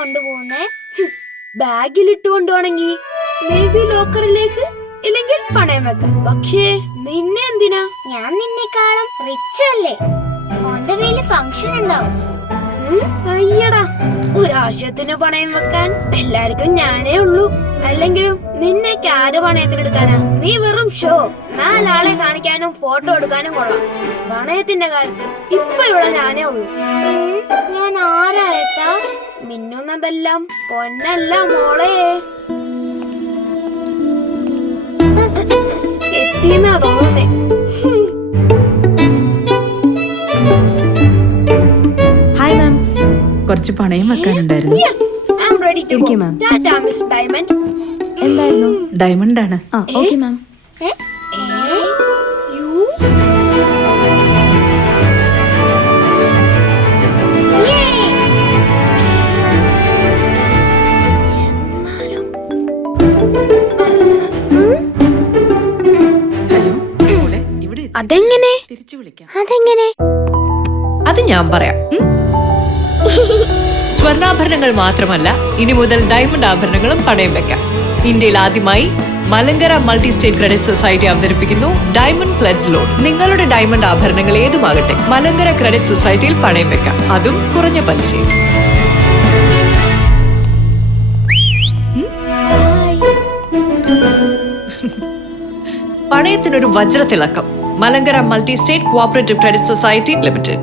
കൊണ്ടുപോകുന്നേ? ബാഗിലിട്ട് കൊണ്ടുപോണെങ്കിൽ may be ലോക്കറിലേക്ക്, ഇല്ലെങ്കിൽ പണയം വെക്കാൻ. പക്ഷേ നിന്നെ എന്തിനാ? ഞാൻ നിന്നെക്കാളും റിച്ച് അല്ലേ? ഓന്റെ പേരില് ഫംഗ്ഷൻ ഉണ്ടാവും. അയ്യടാ, ഒരാവശ്യത്തിന് പണയം വെക്കാൻ എല്ലാവർക്കും ഞാനേ ഉള്ളൂ. അല്ലെങ്കിലും നിന്നേക്ക് ആര് പണയത്തിനെടുക്കാനാ? നീ വെറും ഷോ. 4 ആളെ കാണിക്കാനും ഫോട്ടോ എടുക്കാനും കൊള്ളാം. പണയത്തിന്റെ കാര്യത്തിൽ ഇപ്പൊ ഇവിടെ ഞാനേ ഉള്ളൂ. ഞാൻ ആരായിട്ടാ? മിന്നുന്നതെല്ലാം പൊന്നല്ല മോളെ. എത്തിന്നാ തോന്നുന്നേ. ഹായ് മാം, കുറച്ച് പണയം വെക്കാനുണ്ടായിരുന്നു. എന്തായിരുന്നു? ഡയമണ്ട് ആണ്. Okay ma'am. ഹലോ, ഇവിടെ അതെങ്ങനെ? തിരിച്ചു വിളിക്കാം. അതെങ്ങനെ? അത് ഞാൻ പറയാം. സ്വർണ്ണാഭരണങ്ങൾ മാത്രമല്ല, ഇനി മുതൽ ഡയമണ്ട് ആഭരണങ്ങളും പണയം വെക്കാം. ഇന്ത്യയിൽ ആദ്യമായി Malankara multi state credit society അവതരിപ്പിക്കുന്നു ഡയമണ്ട് പ്ലെഡ്ജ് ലോൺ. നിങ്ങളുടെ ഡയമണ്ട് ആഭരണങ്ങൾ ഏതുമാകട്ടെ, മലങ്കര ക്രെഡിറ്റ് സൊസൈറ്റിയിൽ പണയം വെക്കാം, അതും കുറഞ്ഞ പലിശയിൽ. പണയത്തിനൊരു വജ്രത്തിളക്കം. Malankara multi state cooperative credit society limited.